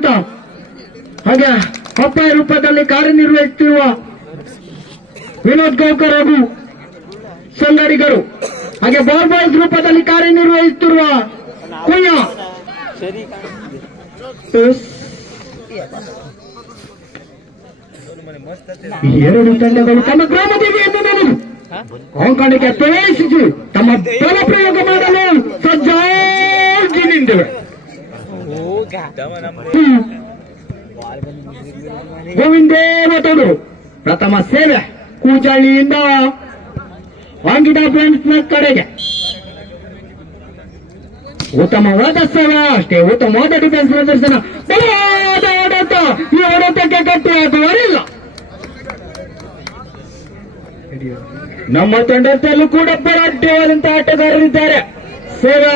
ಅದ್ಭುತ. ಹಾಗೆ ಅಪ್ಪಾಯ ರೂಪದಲ್ಲಿ ಕಾರ್ಯನಿರ್ವಹಿಸುತ್ತಿರುವ ವಿನೋದ್ ಗೌಕರ್ ಹಾಗೂ ಸಂಗಡಿಗರು, ಹಾಗೆ ಬಾಲ್ ಬಾಯ್ಸ್ ರೂಪದಲ್ಲಿ ಕಾರ್ಯನಿರ್ವಹಿಸುತ್ತಿರುವ ಕುಯ್ಯ. ಎರಡು ತಂಡಗಳು ತಮ್ಮ ಗ್ರಾಮದೇವಿಯನ್ನು ನೆನೆದು ಅಂಕಣಕ್ಕೆ ಪ್ರವೇಶಿಸಿ ತಮ್ಮ ಬಲ ಪ್ರಯೋಗ ಮಾಡಲು ಸಜ್ಜಾಗಿ ನಿಂತಿವೆ. ಗೋವಿಂದೇವತರು ಪ್ರಥಮ ಸೇವೆ ಕೂಚಳ್ಳಿಯಿಂದ ವಾಂಗಿಡ ಫ್ರೆಂಡ್ಸ್ನ ಕಡೆಗೆ ಉತ್ತಮವಾದ ಸೇವೆ, ಅಷ್ಟೇ ಉತ್ತಮವಾದ ಡಿಫೆನ್ಸ್ ಪ್ರದರ್ಶನ. ಬಲವಾದ ಹೊಡೆತ, ಈ ಹೊಡೆತಕ್ಕೆ ಕಟ್ಟಿ ಹಾಕುವರಿಲ್ಲ. ನಮ್ಮ ತಂಡದಲ್ಲೂ ಕೂಡ ಬಲಾಢ್ಯವಾದಂತಹ ಆಟಗಾರರಿದ್ದಾರೆ. ಸೇವೆ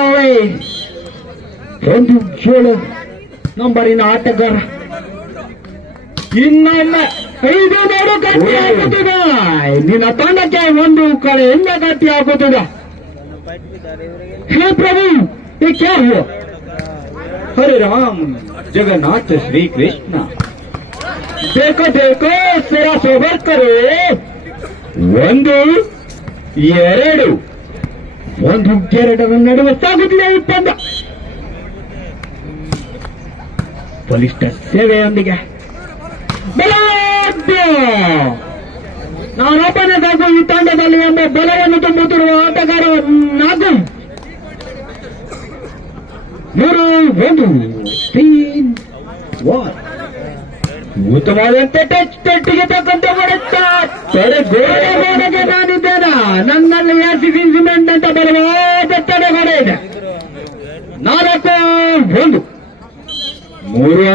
17 ನಂಬರಿನ ಆಟಗಾರ ಇನ್ನೊಮ್ಮೆ 5 ನೋಡು ಗಟ್ಟಿ ಹಾಕುತ್ತಿದೆ. ನಿನ್ನ ತಂಡಕ್ಕೆ 1 ಕಡೆಯಿಂದ ಗಟ್ಟಿ ಹಾಕುತ್ತಿದೆ. ಹೇ ಪ್ರಭು, ये क्या हुआ? हरे राम जगन्नाथ श्री कृष्ण, देखो देखो सेरा सोबर करो. 1 2 1 ನಡುವೆ ಸಾಗುತ್ತಿದೆ ಈ ಪಂದ್ಯ. ಬಲಿಷ್ಠ ಸೇವೆಯೊಂದಿಗೆ ಬಲಾಢ್ಯ, ನಾನೊಬ್ಬನೇ ಸಾಕು ಈ ತಂಡದಲ್ಲಿ ಎಂಬ ಬಲವನ್ನು ತುಂಬುತ್ತಿರುವ ಆಟಗಾರ ನಾಗು. 3 1 3 ಉತ್ತಮವಾದಂತೆ ಟಚ್ಗೆ ತಕ್ಕಂತೆ ಮಾಡುತ್ತಾ ತಡೆಗೋಡೆಗೆ ನಾನಿದ್ದೇನೆ. ನನ್ನಲ್ಲಿ ಆರ್ಸಿಬಿ ಸಿಮೆಂಟ್ ಅಂತ ಬಲವಾದ ತಡೆಗೋಡೆ ಇದೆ. 4 1 3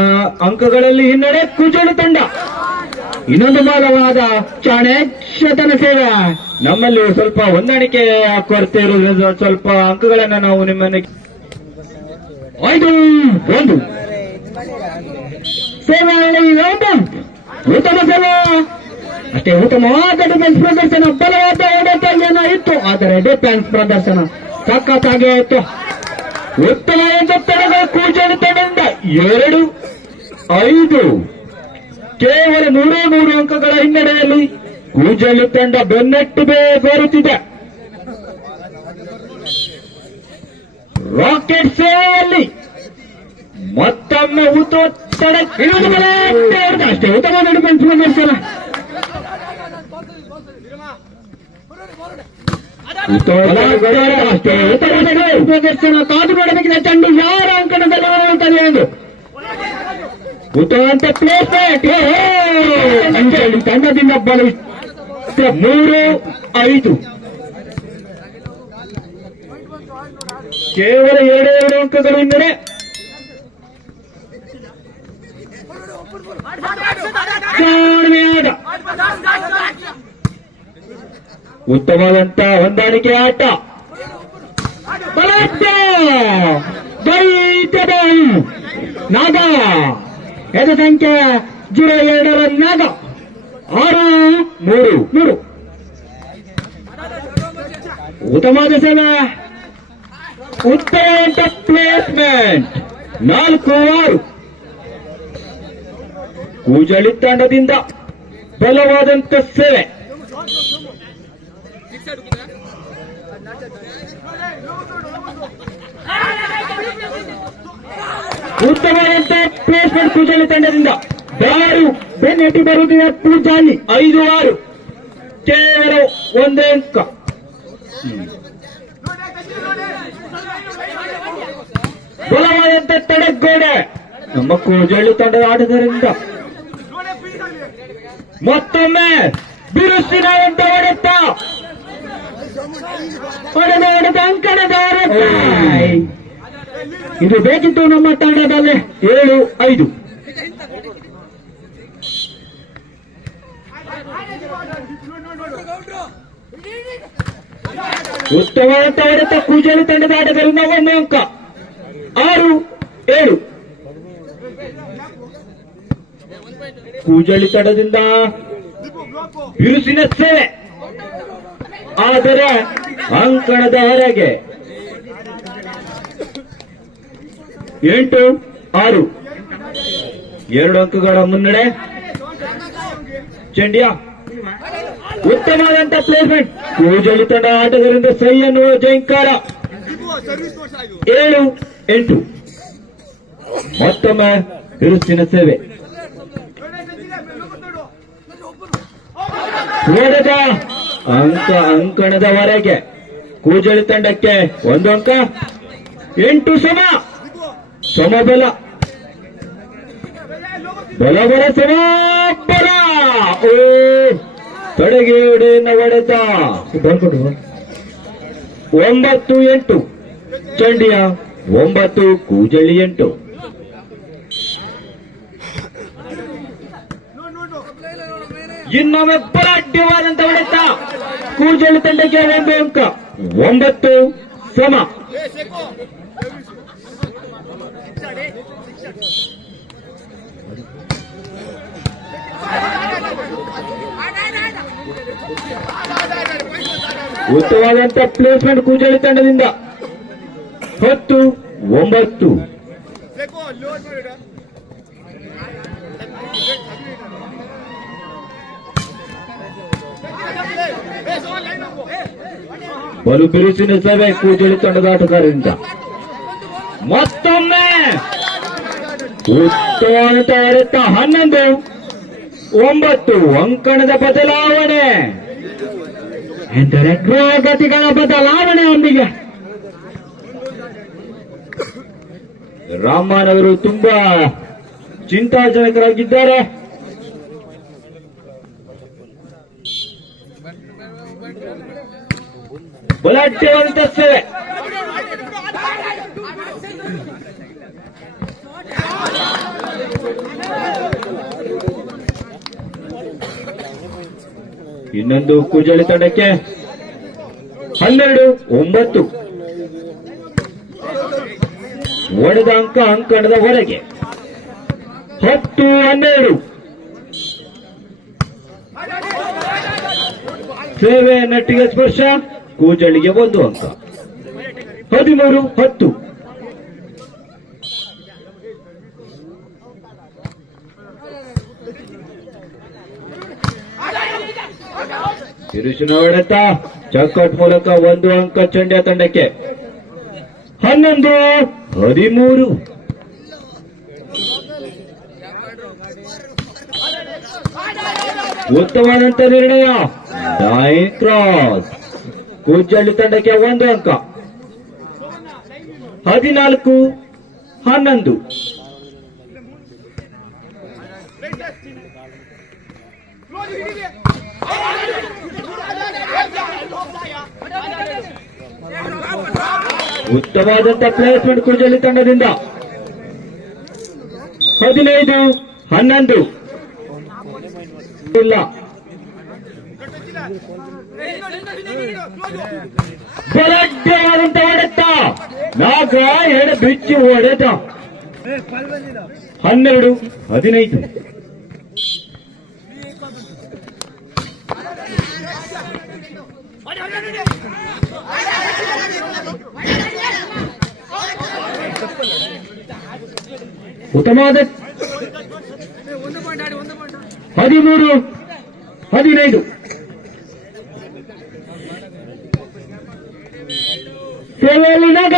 ಅಂಕಗಳಲ್ಲಿ ಹಿನ್ನಡೆ ಕುಚೋಳು ತಂಡ. ಇನ್ನೊಂದು ಬಲವಾದ ಚಾಣಕ್ಯತನ ಸೇವೆ. ನಮ್ಮಲ್ಲಿ ಸ್ವಲ್ಪ ಹೊಂದಾಣಿಕೆ ಕೊರತೆ ಇರುವುದರಿಂದ ಸ್ವಲ್ಪ ಅಂಕಗಳನ್ನ ನಾವು ನಿಮ್ಮನ್ನು 5 1 ಸೇವೆ. ಉತ್ತಮ ಸೇವೆ, ಅಷ್ಟೇ ಉತ್ತಮವಾದ ಡಿಫೆನ್ಸ್ ಪ್ರದರ್ಶನ. ಬಲವಾದ ಹೊಡೆತ ಇತ್ತು, ಆದರೆ ಡಿಫೆನ್ಸ್ ಪ್ರದರ್ಶನ ಸಖತ್ತಾಗಿ ಇತ್ತು. ಉತ್ತಮವಾದ ತಡೆಗಳು ಕೂಚಲು ತಂಡದಿಂದ 2 5 ಕೇವಲ 3 ಅಂಕಗಳ ಹಿನ್ನಡೆಯಲ್ಲಿ ಕೂಜಲು ತಂಡ ಬೆನ್ನಟ್ಟಿ ಬರುತ್ತಿದೆ. ರಾಕೆಟ್ ಸೇವೆಯಲ್ಲಿ ಮತ್ತೊಮ್ಮೆ ಅಷ್ಟೇ ಉತ್ತಮವಾದ ಡಿಫೆನ್ಸ್ ಪ್ರದರ್ಶನ. ಅಷ್ಟೇ ಉತ್ತಮ ಪ್ರದರ್ಶನ. ಕಾದು ನೋಡಬೇಕಿದೆ ಚೆಂಡು ಯಾರ ಅಂಕಣದಲ್ಲಿ ಬರುತ್ತದೆ ಎಂದು. ಉತ್ತಮವಂತ ಪ್ಲೇಸ್ಮೆಂಟ್ ತಂಡದಿಂದ ಬಲ 3 5 ಕೇವಲ 2 ಅಂಕಗಳು ಹಿನ್ನಡೆ. ಉತ್ತಮವಾದಂತ ಹೊಂದಾಣಿಕೆ ಆಟ. ನಾಗ ಎದು ಸಂಖ್ಯೆ 02 ನಾಗ 6 3 ಉತ್ತಮವಾದ ಸೇವೆ, ಉತ್ತಮವಾದ ಪ್ಲೇಸ್ಮೆಂಟ್. 4 6 ಕೂಜಳಿ ತಂಡದಿಂದ ಬಲವಾದಂತ ಸೇವೆ. ಉತ್ತಮವಾದಂತ ಪ್ಲೇಸ್ಮೆಂಟ್ ಕೂಜಳಿ ತಂಡದಿಂದ. 6 ಬೆನ್ನಟ್ಟಿ ಬರುವುದಿದೆ ಪೂಜಾಲಿ. 5 6 ಕೇವಲ 1 ಅಂಕ. ಬಲವಾದಂತ ತಡೆಗೋಡೆ ನಮ್ಮ ಕೂಜಳ್ಳಿ ತಂಡದ ಆಟಗಾರರಿಂದ. ಮತ್ತೊಮ್ಮೆ ಬಿರುಸಿನಾದಂತ ಹೊಡೆತ, ಹೊಡೆದ ಅಂಕಣದ ಇದು ಬೇಕಿತ್ತು ನಮ್ಮ ತಂಡದಲ್ಲಿ. 7 5 ಉತ್ತಮವಾದಂತ ಹೊಡೆತ ಕೂಜಳ್ಳಿ ತಂಡದ ಆಟಗಾರರಿಂದ 1 ಅಂಕ. 6 7 ಕೂಜಳ್ಳಿ ತಂಡದಿಂದ ಬಿರುಸಿನ ಸೇವೆ, ಆದರೆ ಅಂಕಣದ ಹೊರಗೆ. 8 6 2 ಅಂಕಗಳ ಮುನ್ನಡೆ. ಚೆಂಡಿಯ ಉತ್ತಮವಾದಂತ ಪ್ಲೇಸ್ಮೆಂಟ್. ಕೂಜಳ್ಳಿ ತಂಡ ಆಟಗಾರರಿಂದ ಸೈ ಅನ್ನುವ ಜಯಂಕಾರ. 7-8. ಮತ್ತೊಮ್ಮೆ ಬಿರುಸಿನ ಸೇವೆ. ಹೊಡೆದ ಅಂಕಣದವರೆಗೆ ಕೂಜಳ್ಳಿ ತಂಡಕ್ಕೆ 1 ಅಂಕ. 8 ಸಮಬಲ. ಬಲ ಸಮಬಲ. ಓ ತಡೆಗೇಡೆಯನ್ನು ಹೊಡೆದ. 9-8. ಚಂಡಿಯ 9, ಕೂಜಳ್ಳಿ 8. ಇನ್ನೊಮ್ಮೆ ಬಲಾಢ್ಯವಾದಂತ ಹೊಡೆತ. ಕೂಜಳ್ಳಿ ತಂಡಕ್ಕೆ 1 ಅಂಕ. 9 ಉತ್ತಮವಾದಂತ ಪ್ಲೇಸ್ಮೆಂಟ್ ಕೂಜಳ್ಳಿ ತಂಡದಿಂದ. 10-9. ಬಲು ಬಿರುಸಿನ ಸಭೆ ಕೂಜಳ್ಳಿ ತಂಡದ ಆಟಗಾರರಿಂದ. ಮತ್ತೊಮ್ಮೆ ಉತ್ತಮವಾದಂತ ಹೊಡೆತ. 11-9. ಅಂಕಣದ ಬದಲಾವಣೆ ಎಂದರೆ ಗತಿಗಳ ಬದಲಾವಣೆಯೊಂದಿಗೆ ರಾಮನ್ ಅವರು ತುಂಬಾ ಚಿಂತಾಜನಕರಾಗಿದ್ದಾರೆ. ಬಲಾಢ್ಯವಂತ ಸೇವೆ. ಇನ್ನೊಂದು ಕೂಜಳ್ಳಿ ತಂಡಕ್ಕೆ 12-9. ಹೊಡೆದ ಅಂಕಣದ ಹೊರಗೆ. 10-12. ಸೇವೆ ನಟ್ಟಿಗೆ ಸ್ಪರ್ಶ. ಕೂಜಳ್ಳಿಗೆ 1 ಅಂಕ. 13-10. ತಿರುಚಿನ ಹೊಡೆತ. ಚೌಕಟ್ ಮೂಲಕ 1 ಅಂಕ ಚಂಡ್ಯ ತಂಡಕ್ಕೆ. 11-13. ಉತ್ತಮವಾದಂತ ನಿರ್ಣಯ. Dine cross. ಕೂಜಳ್ಳಿ ತಂಡಕ್ಕೆ 1 ಅಂಕ. 14-11. ಉತ್ತಮವಾದಂತ ಪ್ಲೇಸ್ಮೆಂಟ್ ಕೂಜಳ್ಳಿ ತಂಡದಿಂದ. 15-11. ಇಲ್ಲ ಬಲಾಢ್ಯವಾದಂತ ಹೊಡೆತ. ನಾಗ ಎಡ ಬಿಚ್ಚಿ ಹೊಡೆತ. 12-15. ಉತ್ತಮವಾದ 13-15. ಸೇವೆಯಲ್ಲಿ ನಗ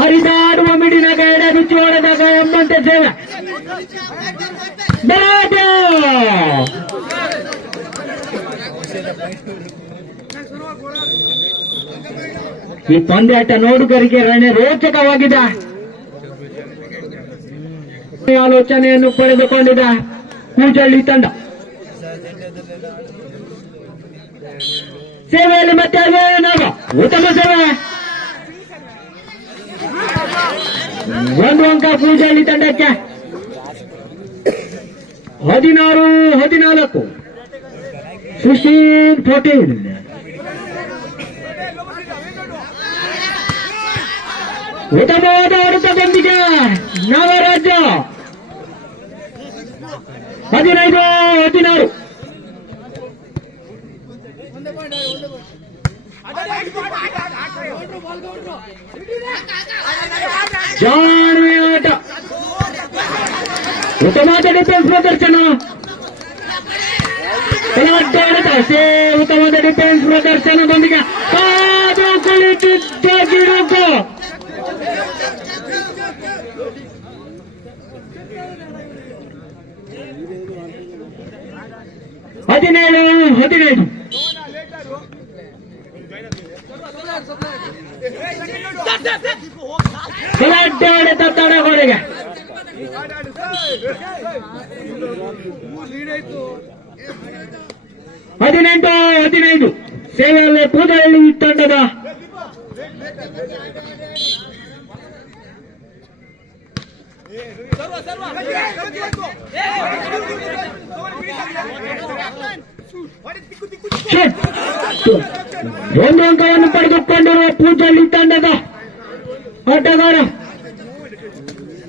ಹರಿದಾಡುವ ಮಿಡಿನಾಗ ಎಡ ಬಿಚ್ಚಿ ಹೊಡೆದಾಗ ಎಂಬಂತೆ ಸೇವೆ. ಈ ಪಂದ್ಯಾಟ ನೋಡುಗರಿಗೆ ರೋಚಕವಾಗಿದೆ. ಆಲೋಚನೆಯನ್ನು ಪಡೆದುಕೊಂಡಿದೆ ಕೂಜಳ್ಳಿ ತಂಡ. ಸೇವೆಯಲ್ಲಿ ಮತ್ತೆ ಅದೇನಾಗ ಉತ್ತಮ ಸೇವೆ. 1 ಅಂಕ ಕೂಜಳ್ಳಿ ತಂಡಕ್ಕೆ. 16-14. 16-14. ಉತ್ತಮವಾದ ಹೊಡೆತದೊಂದಿಗೆ ನವರಾಜ್ಯ 15-16. ಜಾಣ್ಮೆ ಆಟ. ಉತ್ತಮವಾದ ಡಿಫೆನ್ಸ್ ಪ್ರದರ್ಶನ. ಉತ್ತಮವಾದ ಡಿಫೆನ್ಸ್ ಪ್ರದರ್ಶನದೊಂದಿಗೆ ಕಾದು ಕುಳಿತಿದ್ದ ಗಿಡುಕು. ಹದಿನೇಳು ಹೊಡೆತ ತಡಗೊಡೆಗೆ. 18-15 ಸೇವೆಯಲ್ಲಿ ಪೂಜೆಯಲ್ಲಿ ತಂಡದ ಒಂದು ಅಂಕವನ್ನು ಪಡೆದುಕೊಂಡಿರುವ ಪೂಜೆಯಲ್ಲಿ ತಂಡದ ಆಟಗಾರ.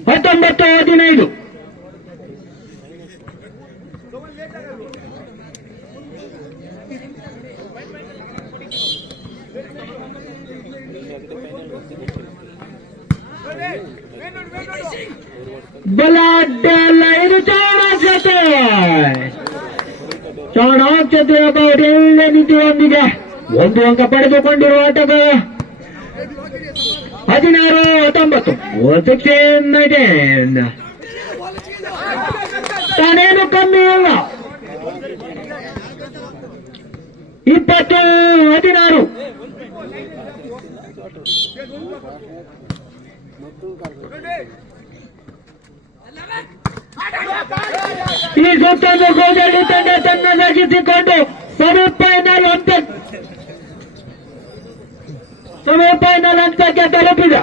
19-15 ಬಲಾಢ್ಯಲ್ಲ. ಇದು ಚಾಣಾಕ್ಷತೆ ಒಳ್ಳೆ ನೀತಿಯೊಂದಿಗೆ ಒಂದು ಅಂಕ ಪಡೆದುಕೊಂಡಿರುವ ಆಟಗಾರ. 16-19 ತಾನೇನು ಕಮ್ಮಿ ಇಲ್ಲ. 20-16 ಈ ಸುತ್ತೊಂದು ಗೋಜಳ್ಳಿ ತಂಡ ತನ್ನದಾಗಿಸಿಕೊಂಡು ಸೆಮಿಫೈನಲ್ ಹಂತಕ್ಕೆ ತಲುಪಿದ.